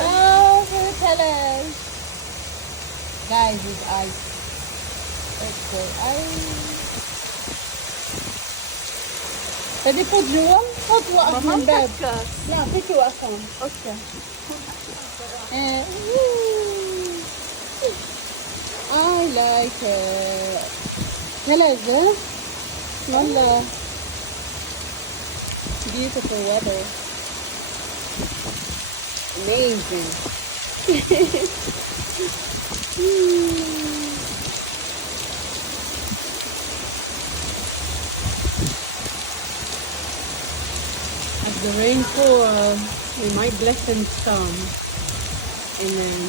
Oh, fruit salad. Guys, it's ice. Let's go. Ice. Pwede po, Jewel? Put what from bed. Yeah, pick you up from. Okay. And, I like it. Talaga? Wala. Beautiful weather. Amazing. As the rain falls, we might glisten some. And then